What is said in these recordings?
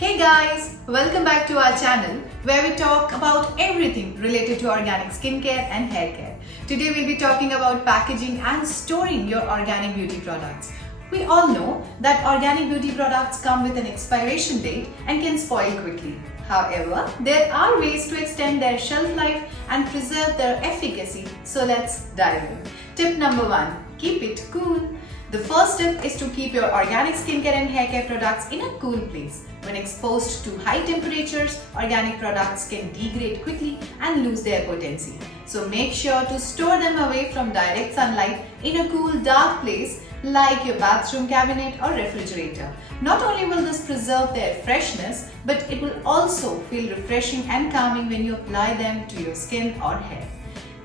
Hey guys, welcome back to our channel where we talk about everything related to organic skincare and hair care. Today we'll be talking about packaging and storing your organic beauty products. We all know that organic beauty products come with an expiration date and can spoil quickly. However, there are ways to extend their shelf life and preserve their efficacy, so let's dive in. Tip number 1. Keep it cool. The first tip is to keep your organic skincare and hair care products in a cool place. When exposed to high temperatures, organic products can degrade quickly and lose their potency. So make sure to store them away from direct sunlight in a cool, dark place like your bathroom cabinet or refrigerator. Not only will this preserve their freshness, but it will also feel refreshing and calming when you apply them to your skin or hair.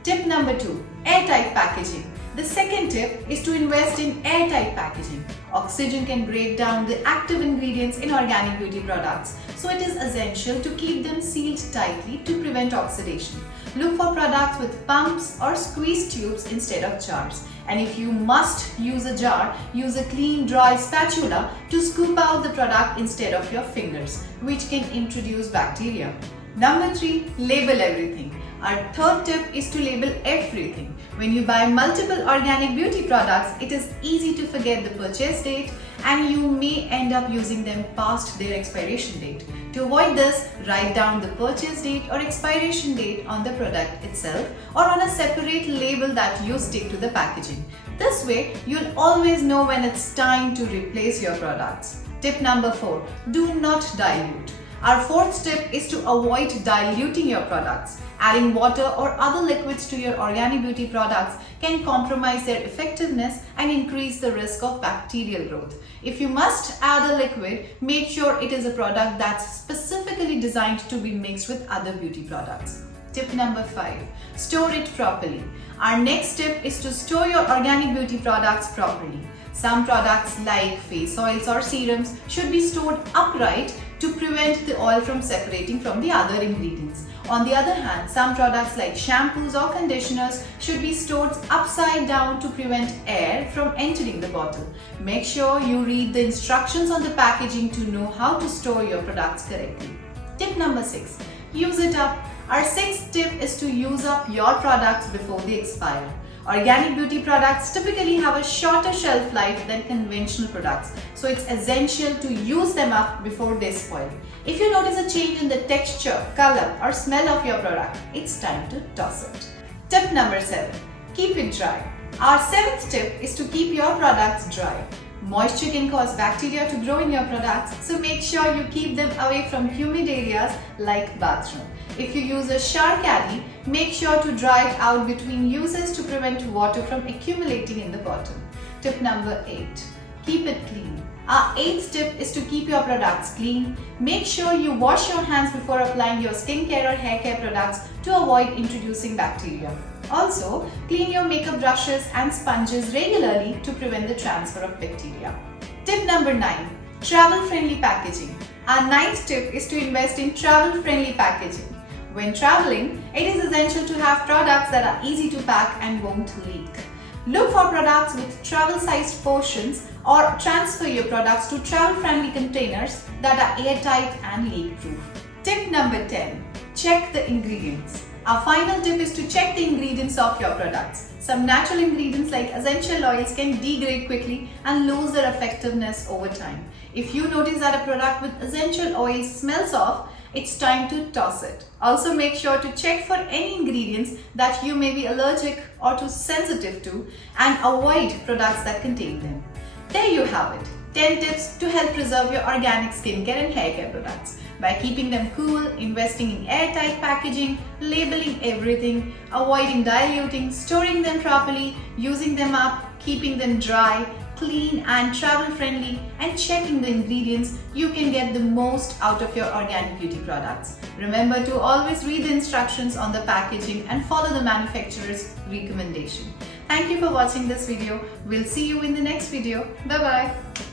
Tip number 2. Airtight packaging. The second tip is to invest in airtight packaging. Oxygen can break down the active ingredients in organic beauty products, so it is essential to keep them sealed tightly to prevent oxidation. Look for products with pumps or squeeze tubes instead of jars. And if you must use a jar, use a clean, dry spatula to scoop out the product instead of your fingers, which can introduce bacteria. Number 3. Label everything. Our third tip is to label everything. When you buy multiple organic beauty products, it is easy to forget the purchase date and you may end up using them past their expiration date. To avoid this, write down the purchase date or expiration date on the product itself or on a separate label that you stick to the packaging. This way, you'll always know when it's time to replace your products. Tip number 4. Do not dilute. Our fourth tip is to avoid diluting your products. Adding water or other liquids to your organic beauty products can compromise their effectiveness and increase the risk of bacterial growth. If you must add a liquid, make sure it is a product that's specifically designed to be mixed with other beauty products. Tip number 5. Store it properly. Our next tip is to store your organic beauty products properly. Some products like face oils or serums should be stored upright to prevent the oil from separating from the other ingredients. On the other hand, some products like shampoos or conditioners should be stored upside down to prevent air from entering the bottle. Make sure you read the instructions on the packaging to know how to store your products correctly. Tip number 6. Use it up. Our sixth tip is to use up your products before they expire. Organic beauty products typically have a shorter shelf life than conventional products, so it's essential to use them up before they spoil. If you notice a change in the texture, color, or smell of your product, it's time to toss it. Tip number 7. Keep it dry. Our seventh tip is to keep your products dry. Moisture can cause bacteria to grow in your products, so make sure you keep them away from humid areas like bathroom. If you use a shower caddy, make sure to dry it out between uses to prevent water from accumulating in the bottle. Tip number 8. Keep it clean. Our eighth tip is to keep your products clean. Make sure you wash your hands before applying your skincare or hair care products to avoid introducing bacteria. Also, clean your makeup brushes and sponges regularly to prevent the transfer of bacteria. Tip number 9. Travel-friendly packaging. Our ninth tip is to invest in travel-friendly packaging. When traveling, it is essential to have products that are easy to pack and won't leak. Look for products with travel-sized portions or transfer your products to travel-friendly containers that are airtight and leak-proof. Tip number 10. Check the ingredients. Our final tip is to check the ingredients of your products. Some natural ingredients like essential oils can degrade quickly and lose their effectiveness over time. If you notice that a product with essential oils smells off, it's time to toss it. Also make sure to check for any ingredients that you may be allergic or too sensitive to and avoid products that contain them. There you have it. 10 tips to help preserve your organic skincare and hair care products. By keeping them cool, investing in airtight packaging, labeling everything, avoiding diluting, storing them properly, using them up, keeping them dry, clean and travel friendly, and checking the ingredients, you can get the most out of your organic beauty products. Remember to always read the instructions on the packaging and follow the manufacturer's recommendation. Thank you for watching this video. We'll see you in the next video. Bye bye.